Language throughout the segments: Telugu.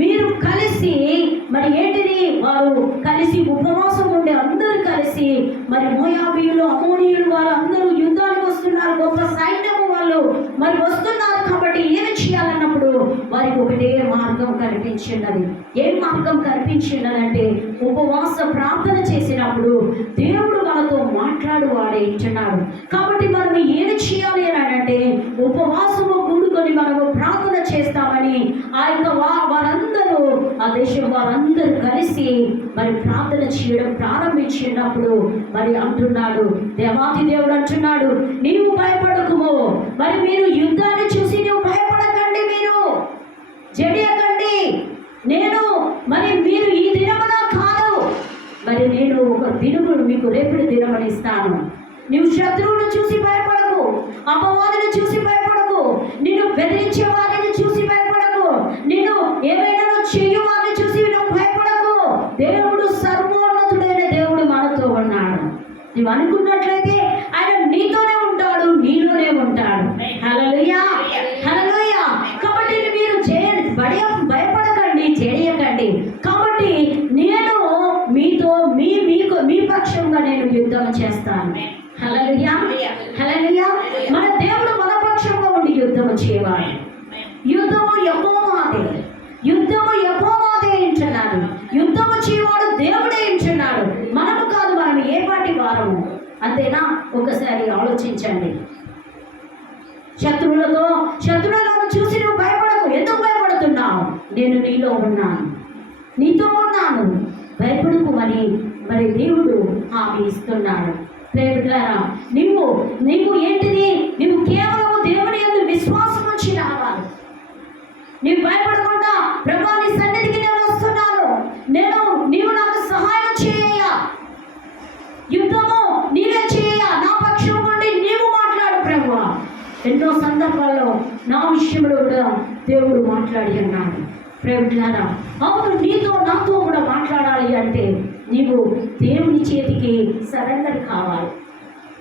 మీరు కలిసి మరి ఏంటిది, వారు కలిసి ఉపవాసం ఉండే అందరూ కలిసి మరి మోయాబీయులు అమోనీయులు వారు అందరూ యుద్ధానికి వస్తున్నారు, గొప్ప సైన్యము వాళ్ళు మరి వస్తున్నారు. కాబట్టి ఏమి చేయాలన్నప్పుడు వారికి ఒకటే మార్గం కనిపించినది. ఏం మార్గం కనిపించినదంటే ఉపవాస ప్రార్థన చేసినప్పుడు దేవుడు మనతో మాట్లాడువాడే ఇచ్చున్నాడు. కాబట్టి మనం ఏమి చేయాలి అని అంటే ఉపవాసము కూడుకొని మనము ప్రార్థన చేస్తామని ఆ యొక్క వారందరూ ఆ దేశం వారందరూ కలిసి మరి ప్రార్థన చేయడం ప్రారంభించినప్పుడు మరి అంటున్నాడు, దేవాతి దేవుడు అంటున్నాడు, నీవు భయపడకుము. మరి మీరు యుద్ధాన్ని చూసి నువ్వు భయపడకండి, మీరు జడియకండి. నేను మరి మీరు ఈ దినమున కాదు, మరి నేను ఒక దినమును మీకు రేపటి దినమని ఇస్తాను. నువ్వు శత్రువును చూసి భయపడకు, అపవాదిని చూసి భయపడకు, నిన్ను బెదిరించే వారిని చూసి భయపడకు, నిన్ను ఏమైనా చెయ్యి వారిని చూసి నువ్వు భయపడకు. దేవుడు సర్వోన్నతుడైన దేవుడు మనతో ఉన్నాడు. నువ్వు అనుకున్నట్లయితే ఆయన నీతోనే ఉంటాడు, నీలోనే ఉంటాడు. హల్లెలూయా, హల్లెలూయా. కాబట్టి మీరు భయపడకండి, చేయకండి. కాబట్టి నేను మీతో మీ పక్షంగా నేను యుద్ధం చేస్తాను. హల్లెలూయా, హల్లెలూయా. మన దేవుడు మన పక్షంగా ఉండి యుద్ధం చేయవాడు. యుద్ధము యెహోవాదే, యుద్ధము యెహోవాదే ఎంచున్నాడు. యుద్ధము చేయవాడు దేవుడే ఎంచున్నాడు, మనము కాదు. మనం ఏ పాటి వారము, అంతేనా? ఒకసారి ఆలోచించండి. శత్రువులను చూసి నువ్వు భయపడకు. ఎందుకు భయపడుతున్నావు? నేను నీలో ఉన్నాను, నీతో ఉన్నాను, భయపడకు మరి దేవుడు హామీ ఇస్తున్నాడు. ప్రేమికులారా, నీవు ఏంటిది? నువ్వు కేవలం దేవుని యందు విశ్వాసం నుంచి రావాలి. నీవు భయపడకుండా, ప్రభువా నీ సన్నిధికి నేను వస్తున్నాను, నీవు నాకు సహాయం చేయ, యుద్ధము నీవే చేయ, నా పక్షం నుండి నీవు మాట్లాడు ప్రభువా. ఎన్నో సందర్భాల్లో నా విషయంలో కూడా దేవుడు మాట్లాడి అన్నాడు. ప్రేమికులారా, అవును, నీతో నాతో కూడా మాట్లాడాలి అంటే నీవు దేవుని చేతికి సరెండర్ కావాలి.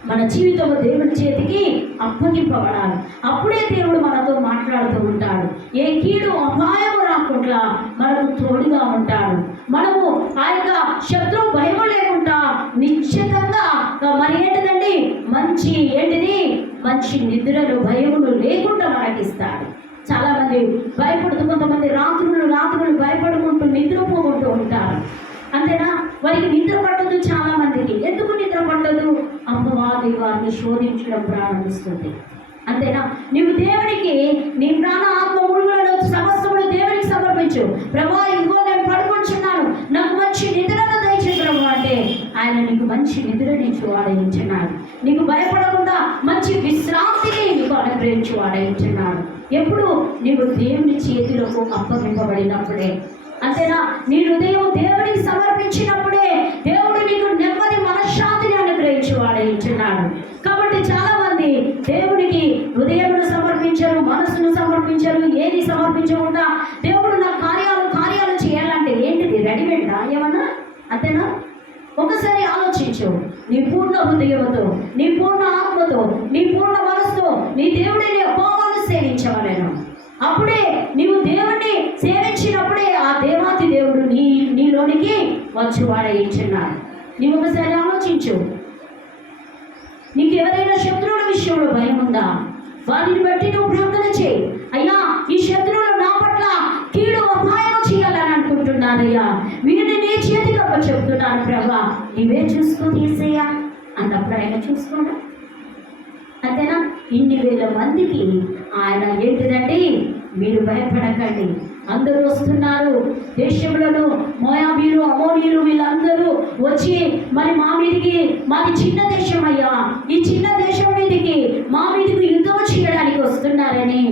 మన జీవితం దేవుని చేతికి అప్పగింపబడాలి. అప్పుడే దేవుడు మనతో మాట్లాడుతూ ఉంటాడు. ఏ కీడు అపాయము రాకుండా మనకు తోడుగా ఉంటాడు. మనము ఆ యొక్క శత్రువు భయం లేకుండా నిశ్చితంగా మరి ఏంటిదండి, మంచి నిద్రను భయమును లేకుండా మనకిస్తాడు. చాలా మంది భయపడుతూ, కొంతమంది రాత్రులు భయపడుకుంటూ నిద్రపోకుంటూ ఉంటారు. అంతేనా? వారికి నిద్ర పట్టదు. చాలా మందికి ఎందుకు నిద్ర పట్టదు? అపవాది వారిని శోధించడం ప్రారంభిస్తుంది. అంతేనా? నీవు దేవునికి నీ ప్రాణ ఆత్మ మురుగులను సమస్తములు దేవునికి సమర్పించు. ప్రభువా ఇదిగో నేను పడుకుంటున్నాను, నాకు మంచి నిద్రను దయచేయి ప్రభువా అంటే ఆయన నీకు మంచి నిద్రనిచ్చి వాడయించున్నాడు. నీకు భయపడకుండా మంచి విశ్రాంతిని నీకు అనుగ్రహించి వాడయించున్నాడు. ఎప్పుడు నీవు దేవుని చేతిలోకి అప్పగింపబడినప్పుడే. అంతేనా? నీ హృదయం దేవునికి సమర్పించినప్పుడే దేవుడు నీకు నెమ్మది మనశ్శాంతిని అనుగ్రహించి వాడయించున్నాడు. కాబట్టి చాలా మంది దేవునికి హృదయమును సమర్పించరు, మనసును సమర్పించరు, ఏది సమర్పించకుండా దేవుడు నా కార్యాలు చేయాలంటే ఏంటిది? రెడీమేడా ఏమన్నా? అంతేనా? ఒకసారి ఆలోచించు. నీ పూర్ణ హృదయంతో, నీ పూర్ణ ఆత్మతో, నీ పూర్ణ మనసుతో నీ దేవుడిని యెహోవాను సేవించవలెను. అప్పుడే నీవు దేవుణ్ణి సేవించినప్పుడే ఆ దేవాతి దేవుడు నీలోనికి వచ్చి వాడయించున్నాడు. నీవు ఒకసారి ఆలోచించు. నీకు ఎవరైనా శత్రువుల విషయంలో భయం ఉందా? వారిని బట్టి నువ్వు ప్రార్థన చేయి. అయ్యా, ఈ శత్రువులు నా పట్ల కీడు అపాయం చేయాలని అనుకుంటున్నారయ్యా, వీరిని నీ చేతికి చెప్తున్నాను ప్రభా, నీవే చూసుకొని తీసేయా అన్నప్పుడు ఆయన చూసుకోండి. అంతేనా? ఇన్ని వేల మందికి ఆయన ఏంటిదండి, మీరు భయపడకండి, అందరూ వస్తున్నారు. దేశంలో మోయాబీలు అమోనీయులు వీళ్ళందరూ వచ్చి మరి మా మీదికి, మాది చిన్న దేశం అయ్యా, ఈ చిన్న దేశం మీదికి మా మీదికి యుద్ధం చేయడానికి వస్తున్నారని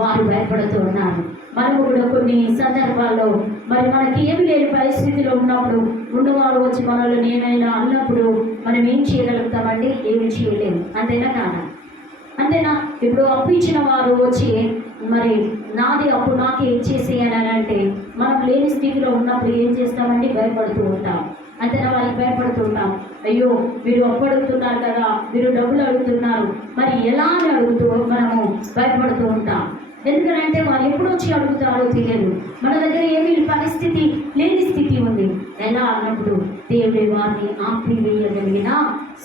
వారు భయపడుతూ ఉన్నారు. మనము కూడా కొన్ని సందర్భాల్లో మరి మనకి ఏమి లేని పరిస్థితిలో ఉన్నప్పుడు ఉన్నవారు వచ్చి మనల్ని ఏమైనా అన్నప్పుడు మనం ఏం చేయగలుగుతామండి? ఏమి చేయలేము. అంతేనా కాదా? అంతేనా? ఇప్పుడు అప్పు ఇచ్చిన వారు వచ్చి మరి నాది అప్పు నాకే ఇచ్చేసేయని అంటే మనం లేని స్థితిలో ఉన్నప్పుడు ఏం చేస్తామండి? భయపడుతూ ఉంటాం. అంతేనా? వాళ్ళకి భయపడుతూ ఉంటాం. అయ్యో మీరు అప్పు అడుగుతున్నారు కదా, మీరు డబ్బులు అడుగుతున్నారు, మరి ఎలా అని అడుగుతూ మనము భయపడుతూ ఉంటాం. ఎందుకంటే వారు ఎప్పుడు వచ్చి అడుగుతారో తెలియదు. మన దగ్గర ఏమీ పరిస్థితి లేని స్థితి ఉంది. ఎలా అన్నప్పుడు దేవుడి వారిని ఆపివేయగలిగిన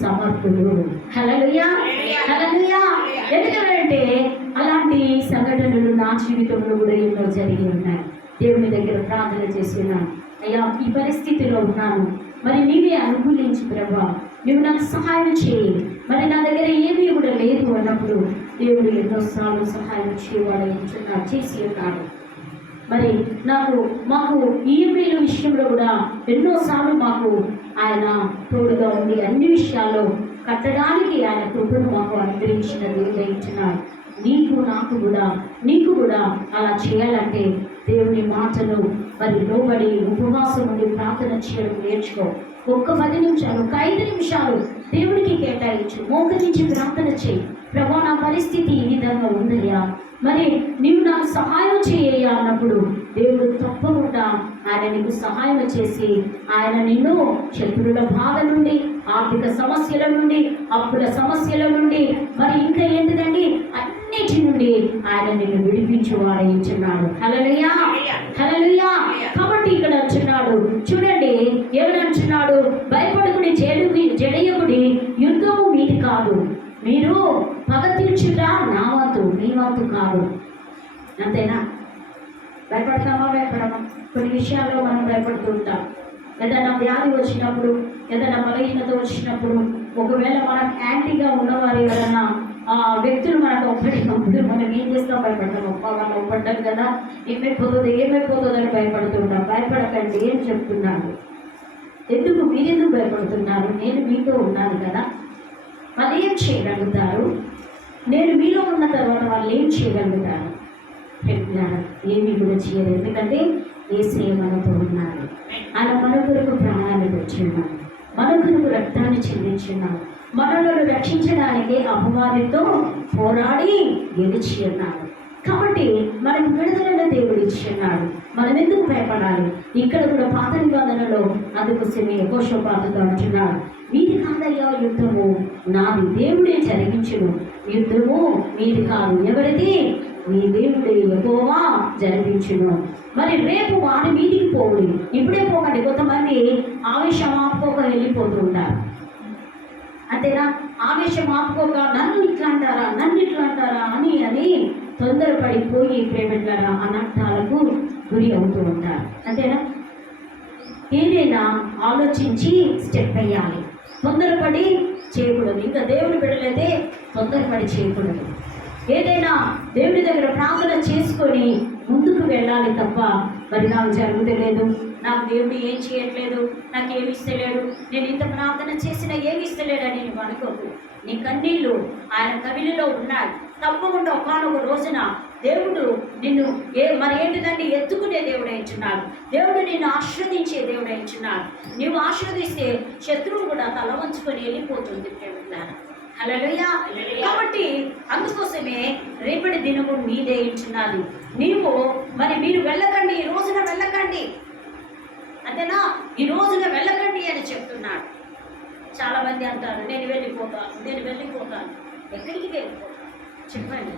సమర్థుడు. హల్లెలూయా, హల్లెలూయా. ఎందుకంటే అలాంటి సంఘటనలు నా జీవితంలో కూడా ఎన్నో జరిగి ఉన్నాయి. దేవుని దగ్గర ప్రార్థన చేసి ఉన్నాను, అయ్యా ఈ పరిస్థితిలో ఉన్నాను, మరి నీవే అనుకూలించి ప్రభా, నువ్వు నాకు సహాయం చేయి, మరి నా దగ్గర ఏమీ కూడా లేదు అన్నప్పుడు దేవుడు ఎన్నోసార్లు సహాయం చేయవాడు చేసి ఉన్నాడు. మరి మాకు ఈఎంఐల విషయంలో కూడా ఎన్నోసార్లు మాకు ఆయన తోడుగా ఉండి అన్ని విషయాల్లో కట్టడానికి ఆయన కృపను మాకు అనుగ్రహించిన దేవుడు. నీకు కూడా అలా చేయాలంటే దేవుని మాటలు మరి లోబడి ఉపవాసం ఉండి ప్రార్థన చేయడం నేర్చుకో. ఒక్క 10 నిమిషాలు, ఒక 5 నిమిషాలు దేవుడికి కేటాయించు, మోకరించి ప్రార్థన చేయి. ప్రభా, నా పరిస్థితి ఈ విధంగా ఉందయ్యా, మరి నీవు నాకు సహాయం చేయ్యా అన్నప్పుడు దేవుడు తప్పకుండా ఆయన నీకు సహాయం చేసి ఆయన నిన్ను శత్రువుల బాధ నుండి, ఆర్థిక సమస్యల నుండి, అప్పుల సమస్యల నుండి, మరి ఇంకా ఏంటిదండి అన్నిటి నుండి ఆయన నిన్ను విడిపించువాడేస్తున్నాడు. హల్లెలూయా, హల్లెలూయా. కాబట్టి ఇక్కడ అంటున్నాడు చూడండి, ఏమనంటున్నాడు, భయపడుకుని జడయకుడి, యుద్ధము మీది కాదు, మీరు పగ తీర్చుట నా వంతు, మీ వంతు కాదు. అంతేనా? భయపడతామా? భయపడమా? కొన్ని విషయాల్లో మనం భయపడుతూ ఉంటాం. ఏదైనా వ్యాధి వచ్చినప్పుడు, ఏదైనా బలహీనత వచ్చినప్పుడు, ఒకవేళ మనకు యాంటీగా ఉన్నవారు ఎవరైనా వ్యక్తులు మనకు ఒప్పడినప్పుడు మనం ఏం చేస్తాం? భయపడతాం. వాళ్ళు ఒప్పడ్డారు కదా, ఏమైపోతుంది అని భయపడుతూ ఉంటాం. భయపడకండి అని చెప్తున్నాను. మీరెందుకు భయపడుతున్నారు? నేను మీతో ఉన్నాను కదా. వాళ్ళు ఏం చేయగలుగుతారు? నేను మీలో ఉన్న తర్వాత వాళ్ళు ఏం చేయగలుగుతారు? ఏమీ కూడా చేయరు. ఎందుకంటే యేసయ్య మనతో ఉన్నారు. ఆయన మన కొరకు ప్రాణాలు తెచ్చున్నాడు, మన కొరకు రక్తాన్ని చెల్లించున్నాడు, మనలను రక్షించడానికి అపవాదితో పోరాడి గెలిచి ఉన్నాడు. కాబట్టి మనకు విడుదల దేవుడు ఇచ్చున్నాడు. మనం ఎందుకు భయపడాలి? ఇక్కడ కూడా పాత నిబంధనలో అందుకోసమే యెహోషాపాతుతో అంటున్నాడు, మీది కాదయ్యా యుద్ధము, నాది, దేవుడే జరిగించును. యుద్ధము మీది కాదు, ఎవరిది? మీ దేవుడే యెహోవా జరిపించును. మరి రేపు వారి మీదికి పోవుడి, ఇప్పుడే పోకండి. కొంతమంది ఆవేశం ఆపుకోక వెళ్ళిపోతూ ఉంటారు. అంతేనా? ఆవేశం ఆపుకోక నన్ను ఇట్లా అంటారా అని తొందరపడిపోయి ప్రేమిట్లారా అనర్థాలకు గురి అవుతూ ఉంటారు. అంతేనా? ఏదైనా ఆలోచించి స్టెప్ వేయాలి, తొందరపడి చేయకూడదు. ఇంకా దేవుని బిడ్డలైతే తొందరపడి చేయకూడదు. ఏదైనా దేవుని దగ్గర ప్రార్థన చేసుకొని ముందుకు వెళ్ళాలి తప్ప, మరి నాకు జరుగుతలేదు, నాకు దేవుడు ఏం చేయట్లేదు, నాకు ఏమి ఇస్తలేడు, నేను ఇంత ప్రార్థన చేసినా ఏమి ఇస్తలేడని నువ్వు అనుకోకు. నీ కన్నీళ్ళు ఆయన కవిలిలో ఉన్నాయి. తప్పకుండా ఒకనొక రోజున దేవుడు నిన్ను ఏంటిదండి ఎత్తుకునే దేవుడు ఎంచున్నాడు. దేవుడు నిన్ను ఆశీర్వదించే దేవుడు ఎంచున్నాడు. నువ్వు ఆశీర్వదిస్తే శత్రువు కూడా తల వంచుకొని వెళ్ళిపోతుంది ప్రేమికులారా. హల్లెలూయా. కాబట్టి అందుకోసమే రేపటి దినము మీదే ఇచ్చున్నది. మీరు వెళ్ళకండి, ఈ రోజున వెళ్ళకండి, అంతేనా? ఈ రోజున వెళ్ళకండి అని చెప్తున్నాడు. చాలా మంది అంటారు, నేను వెళ్ళిపోతాను. ఎక్కడికి వెళ్ళిపోతాను చెప్పండి?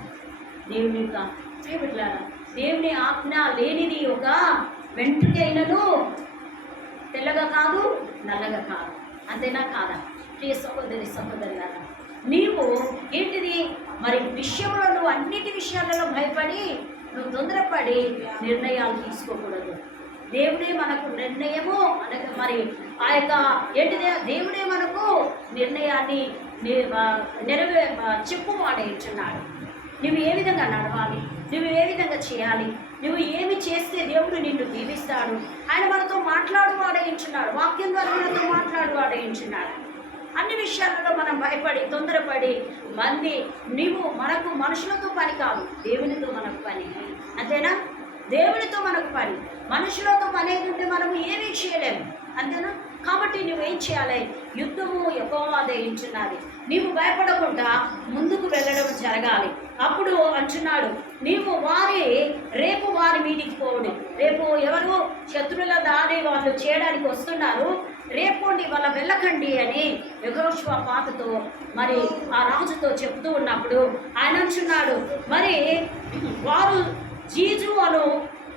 దేవుని యొక్క ప్రేమికులారా, దేవుని ఆజ్ఞ లేనిది ఒక వెంట్రుకైనను తెల్లగా కాదు, నల్లగా కాదు. అంతేనా కాదా? ప్రియ సహోదరులారా, నీవు ఏంటిది మరి విషయంలో నువ్వు అన్నిటి విషయాలలో భయపడి నువ్వు తొందరపడి నిర్ణయాలు తీసుకోకూడదు. దేవుడే మనకు నిర్ణయము అనగా మరి ఆ యొక్క ఏంటిది, దేవుడే మనకు నిర్ణయాన్ని చెప్పువాడేస్తున్నాడు. నువ్వు ఏ విధంగా నడవాలి, నువ్వు ఏ విధంగా చేయాలి, నువ్వు ఏమి చేస్తే దేవుడు నిన్ను దీవిస్తాడు. ఆయన మనతో మాట్లాడువాడేయించున్నాడు, వాక్యం ద్వారా మనతో మాట్లాడువాడేయించున్నాడు. అన్ని విషయాలలో మనం భయపడి తొందరపడి మనకు మనుషులతో పని కాదు, దేవునితో మనకు పని. అంతేనా? దేవునితో మనకు పని. మనుషులతో పని ఉంటే మనము ఏమీ చేయలేము. అంతేనా? కాబట్టి నువ్వేం చేయాలి? యుద్ధము యెహోవాదే ఇచ్చున్నది. నీవు భయపడకుండా ముందుకు వెళ్ళడం జరగాలి. అప్పుడు అంటున్నాడు, రేపు వారి మీదికి పోవుడి. రేపు ఎవరు శత్రువుల దాడి వాళ్ళు చేయడానికి వస్తున్నారు, రేపోండి వాళ్ళ వెళ్ళకండి అని యెహోషువపాతుతో మరి ఆ రాజుతో చెప్తూ ఉన్నప్పుడు ఆయన అంటున్నాడు, మరి వారు జీజు అను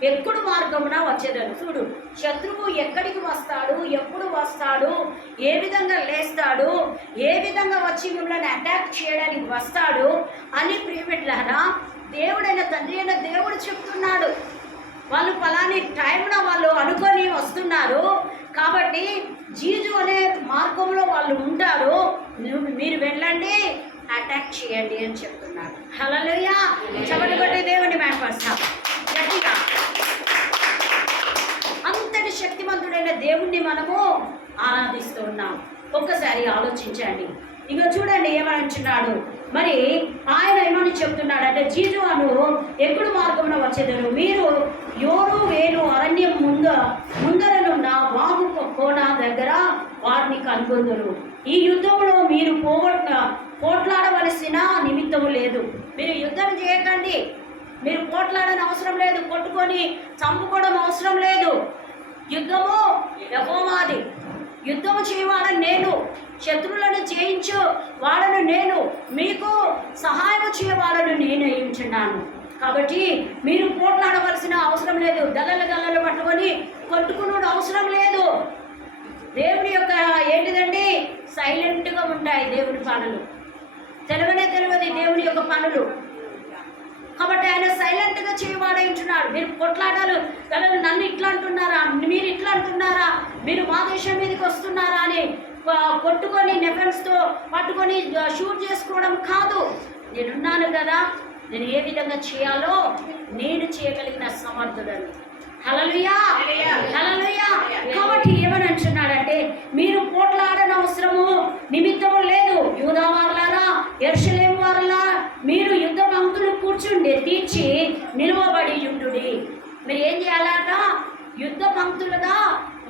ఎక్కుడు మార్గమున వచ్చేదాన్ని. చూడు, శత్రువు ఎక్కడికి వస్తాడు, ఎప్పుడు వస్తాడు, ఏ విధంగా లేస్తాడు, ఏ విధంగా వచ్చి మిమ్మల్ని అటాక్ చేయడానికి వస్తాడు అని ప్రియమిట్లారా దేవుడైన తండ్రి అయిన దేవుడు చెప్తున్నాడు. వాళ్ళు ఫలాని టైంలో వాళ్ళు అనుకొని వస్తున్నారు కాబట్టి జీజు అనే మార్గంలో వాళ్ళు ఉంటారు, మీరు వెళ్ళండి, అటాక్ చేయండి అని చెప్తున్నాడు. హల్లెలూయా. చప్పట్లు కొట్టి దేవుని మహిమపరుస్తాం గట్టిగా. అంతటి శక్తివంతుడైన దేవుణ్ణి మనము ఆరాధిస్తూ ఉన్నాం. ఒక్కసారి ఆలోచించండి. ఇక చూడండి ఏమంటున్నాడు, మరి ఆయన ఏమని చెప్తున్నాడు అంటే, జీజు అను ఎక్కుడు మార్గంలో వచ్చేదరు, మీరు యోరు వేలు అరణ్యం ముందరనున్న వాగు కోన దగ్గర వారిని కనుగొందురు. ఈ యుద్ధంలో మీరు పోట్లాడవలసిన నిమిత్తము లేదు. మీరు యుద్ధం చేయకండి, మీరు పోట్లాడని అవసరం లేదు, కొట్టుకొని చంపుకోవడం అవసరం లేదు. యుద్ధము యెహోవాది, యుద్ధము చేయవాడని నేను, శత్రువులను జయించు వాడను నేను, మీకు సహాయం చేయవాడను నేను అయ్యుంచున్నాను. కాబట్టి మీరు పోట్లాడవలసిన అవసరం లేదు, గల్లలు పట్టుకొని కొట్టుకునే అవసరం లేదు. దేవుని యొక్క ఏంటిదండి, సైలెంట్గా ఉంటాయి దేవుని పనులు, తెలియదు దేవుని యొక్క పనులు. కాబట్టి ఆయన సైలెంట్గా చేయవాడై ఉంటున్నాడు. మీరు కొట్లాడాలు గలలు, నన్ను ఇట్లా అంటున్నారా, మీరు ఇట్లా అంటున్నారా, మీరు మా దేశం మీదకి వస్తున్నారా అని కొట్టుకొని నెఫెన్స్తో పట్టుకొని షూట్ చేసుకోవడం కాదు. నేనున్నాను కదా, నేను ఏ విధంగా చేయాలో నేను చేయగలిగిన సమర్థుడను. హల్లెలూయా, హల్లెలూయా. కాబట్టి ఏమని అంటున్నాడంటే, మీరు పోట్లాడని అవసరము నిమిత్తము లేదు. యూదా వారలారా, యెరూషలేము వారలా, మీరు యుద్ధ పంక్తులు కూర్చుండి తీర్చి నిలువబడి ఉండుడి. మీరు ఏం చేయాలట, యుద్ధ పంక్తులుగా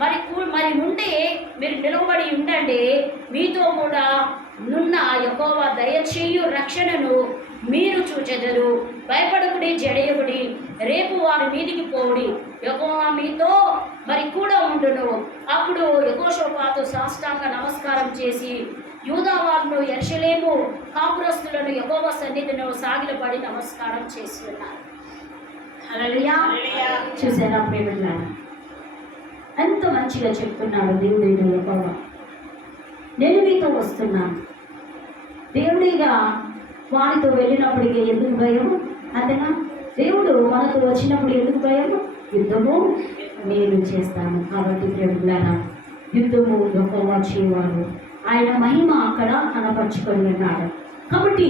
మరి ఉండి మీరు నిలవబడి ఉండండి. మీతో కూడా నున్న యెహోవా దయచేయు రక్షణను మీరు చూచెదరు. భయపడకుడి, జడయకుడి, రేపు వారి మీదికి పోవుడి, యెహోవా మీతో మరి కూడా ఉండును. అప్పుడు యెహోషాపాతు సాష్టాంగ నమస్కారం చేసి యూదా వారును యెరూషలేము కాపురస్తులను యెహోవా సన్నిధిలో సాగిలపడి నమస్కారం చేసి ఉన్నారు. హల్లెలూయా. చూసారా ప్రేమికులారా, ఎంత మంచిగా చెప్తున్నాడు దేవుడు. యెహోవా, నేను మీతో వస్తున్నాను. దేవుడిగా వారితో వెళ్ళినప్పటికీ ఎందుకు భయం? అంతేనా? దేవుడు మనతో వచ్చినప్పుడు ఎందుకు భయం? యుద్ధము నేను చేస్తాను. కాబట్టి ప్రేమికులారా, యుద్ధము యెహోవా చేయవాడు, ఆయన మహిమ అక్కడ కనపరుచుకొని ఉన్నాడు. కాబట్టి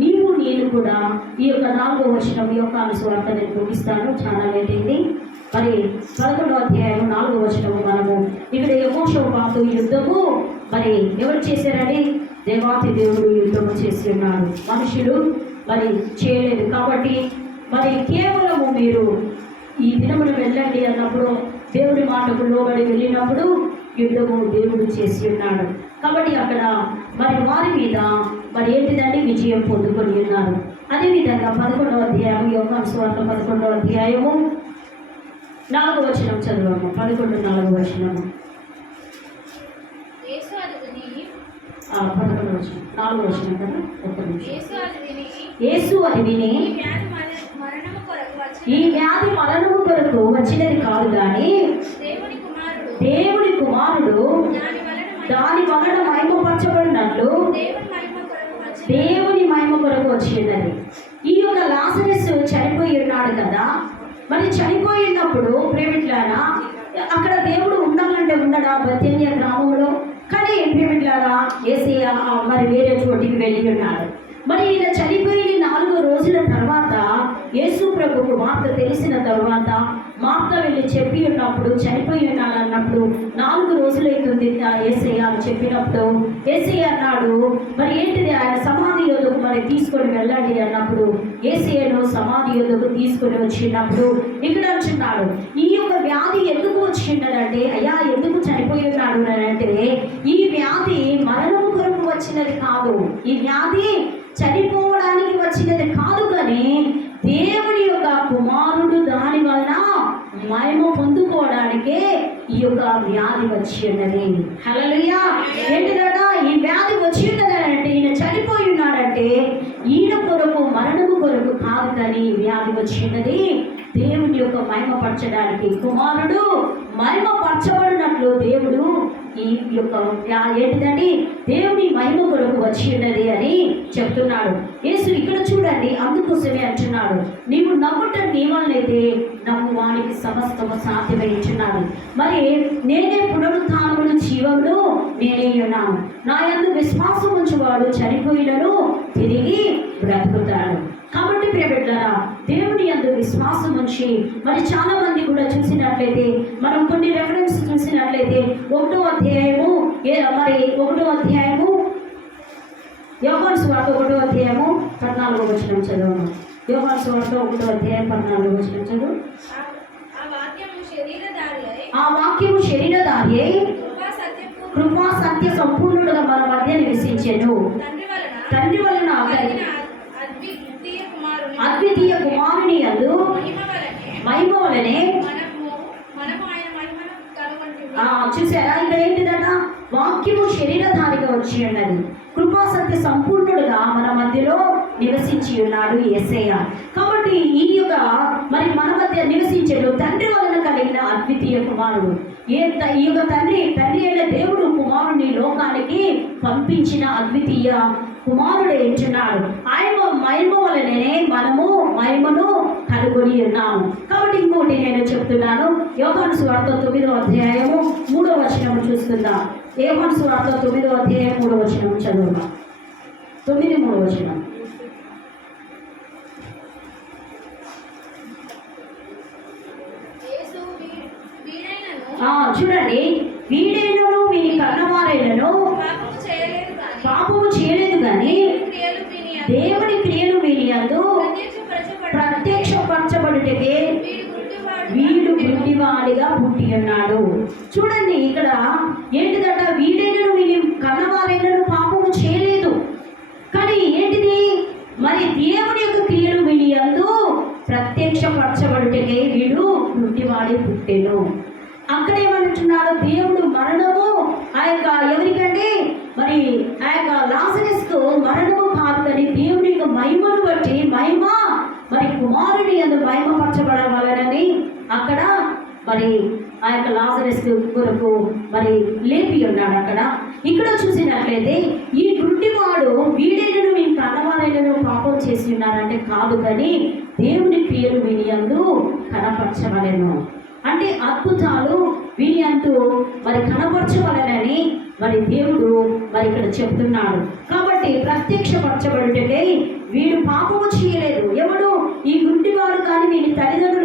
నీవు నేను కూడా ఈ యొక్క 4వ వచనం యోహాను సువార్త నేను ముగిస్తాను, చాలా లేట్ అయింది. మరి 11వ అధ్యాయం 4వ వచనము మనము ఇక్కడ యెహోషాపాతు యుద్ధము మరి ఎవరు చేశారని, దేవాతి దేవుడు యుద్ధము చేసి ఉన్నాడు, మనుషులు మరి చేయలేదు. కాబట్టి మరి కేవలము మీరు ఈ దినమును వెళ్ళండి అన్నప్పుడు, దేవుడి మాటకు లోబడి వెళ్ళినప్పుడు యుద్ధము దేవుడు చేసి ఉన్నాడు. కాబట్టి అక్కడ మరి వారి మీద మరి ఏంటిదండి, విజయం పొందుకొని ఉన్నారు. అదేవిధంగా 11వ అధ్యాయం యోహాను సువార్త 11వ అధ్యాయము 4వ వచనం చదువు. 11:4 వచనము. 11వ వచనం 4వ వచనం కదా. ఒక్క నిమిషం. యేసు అది విని, ఈ వ్యాధి మరణము కొరకు వచ్చినది కాదు కానీ దేవుని కుమారుడు దాని వలన మహిమపరచబడినట్లు దేవుని మహిమ కొరకు వచ్చినది. ఈ యొక్క లాజరస్ చనిపోయి ఉన్నాడు కదా, మరి చనిపోయినప్పుడు ప్రేమిట్లారా అక్కడ దేవుడు ఉండాలంటే ఉండడా బెతనియా గ్రామంలో? కానీ ప్రేమిట్లారా యేసయ్య మరి వేరే చోటికి వెళ్ళి ఉన్నాడు. మరి ఈయన చనిపోయిన 4 రోజుల తర్వాత యేసు ప్రభుకు మార్త తెలిసిన తర్వాత మార్త వెళ్ళి చెప్పి ఉన్నప్పుడు, చనిపోయి ఉన్నాడు అన్నప్పుడు 4 రోజులైతుంది యేసయ్య అని చెప్పినప్పుడు యేసయ్య అన్నాడు, మరి ఏంటిది, ఆయన సమాధి యొద్దకు మరి తీసుకొని వెళ్ళండి అన్నప్పుడు యేసయ్యను సమాధి యొద్దకు తీసుకొని వచ్చినప్పుడు ఇక్కడ అంటున్నాడు, ఈ యొక్క వ్యాధి ఎందుకు వచ్చిండదంటే, అయ్యా ఎందుకు చనిపోయి ఉన్నాడు అంటే, ఈ వ్యాధి మరణం కొరకు వచ్చినది కాదు, ఈ వ్యాధి చనిపోవడానికి వచ్చినది కాదు, కానీ దేవుని యొక్క కుమారుడు దాని వలన మహిమ పొందుకోవడానికే ఈ యొక్క వ్యాధి వచ్చి ఉన్నది. హల్లెలూయా. ఏంటిదట ఈ వ్యాధి వచ్చి ఉన్నదంటే ఈయన చనిపోయి ఉన్నాడంటే ఈయన కొరకు మరణము కొరకు కాదు, కానీ ఈ వ్యాధి వచ్చి ఉన్నది దేవుని యొక్క మహిమపరచడానికి. కుమారుడు మహిమపరచబడినట్లు దేవుడు ఈ యొక్క ఏంటిదండి దేవుని మహిమ కొరకు వచ్చి ఉన్నది అని చెప్తున్నాడు యేసు. ఇక్కడ చూడండి, అందుకోసమే అంటున్నాడు, నీవు నమ్ముట నీ వలనైతే నమ్ము వానికి సమస్తము సాధ్యమైంచున్నాడు. మరి నేనే పునరుత్థానమును జీవమును నేనే ఉన్నాను. నా యందు విశ్వాసం ఉంచువాడు చనిపోయినను తిరిగి బ్రతుకుతాడు. కాబట్టి ప్రియబిడ్డలారా, దేవుని యందు విశ్వాసం ఉంచి మరి చాలా మంది కూడా చూసినట్లయితే మనం కొన్ని రెఫరెన్స్ చూసినట్లయితే 1వ అధ్యాయము యోహాను సువార్త 1వ అధ్యాయము 14వ వచనం చదవను. యోహాను సువార్త 1వ అధ్యాయం 14వ వచనం చదువు. ఆ వాక్యము శరీరధారి అయి కృపా సత్య సంపూర్ణుడుగా మన మధ్య నివసించెను. తండ్రి వలన అద్వితీయ కుమారుని యందు మహిమ వలనే చూసారా, ఇక్కడ ఏంటిదట వాక్యము శరీరధారిగా వచ్చి ఉన్నది, కృపా సత్య సంపూర్ణుడుగా మన మధ్యలో నివసించి ఉన్నాడు యేసయ్య. కాబట్టి ఈ యొక్క మరి మన మధ్య నివసించేడు తండ్రి వలన కలిగిన అద్వితీయ కుమారుడు. ఈ యొక్క తండ్రి అయిన దేవుడు కుమారుని లోకానికి పంపించిన అద్వితీయ కుమారుడు ఎంచున్నాడు. ఆయన మహిమ వలననే మనము మహిమను కనుగొని ఉన్నాము. కాబట్టి ఇంకోటి నేను చెప్తున్నాను, యోహాను సువార్త 9వ అధ్యాయము 3వ వచనం చూస్తుందా. యోహాను సువార్త 9వ అధ్యాయం 3వ వచనం చదువుదాం. 9:3 వచనం. చూడండి, వీడైనను వీని కన్నవారైనను పాపము చేయలేదు కానీ దేవుని క్రియలు వీని యందు ప్రత్యక్షపరచబడుటకే వీడు గుడ్డివాడిగా పుట్టి ఉన్నాడు. చూడండి, ఇక్కడ ఏంటిదట, వీడైనను వీని కన్నవారైనను పాపము చేయలేదు కానీ ఏంటిది, మరి దేవుని యొక్క క్రియలు వీని యందు ప్రత్యక్షపరచబడుటకే వీడు గుడ్డివాడి పుట్టెను. అక్కడేమంటున్నాడు, దేవుడు మరణము ఆ యొక్క ఎవరికంటే మరి ఆ యొక్క లాజరస్కు మరణము కాదు కానీ దేవుని యొక్క మహిమను బట్టి మహిమ మరి కుమారుని యందు మహిమపరచబడవాలని అక్కడ మరి ఆ యొక్క లాజరస్ కొరకు మరి లేపి ఉన్నాడు. ఇక్కడ చూసినట్లయితే ఈ గుడ్డివాడు వీడైనను వీని కన్నవారైనను పాపం చేసి ఉన్నారంటే కాదు కానీ దేవుని క్రియలు వీని యందు కనపరచవలెను. అంటే అద్భుతాలు వీని యందు మరి కనపరచవలనని మరి దేవుడు మరి ఇక్కడ చెప్తున్నాడు. కాబట్టి ప్రత్యక్షపరచబడుటకై వీడు పాపము చేయలేదు. ఎవడు ఈ గుడ్డివాడు కానీ వీని తల్లిదండ్రులు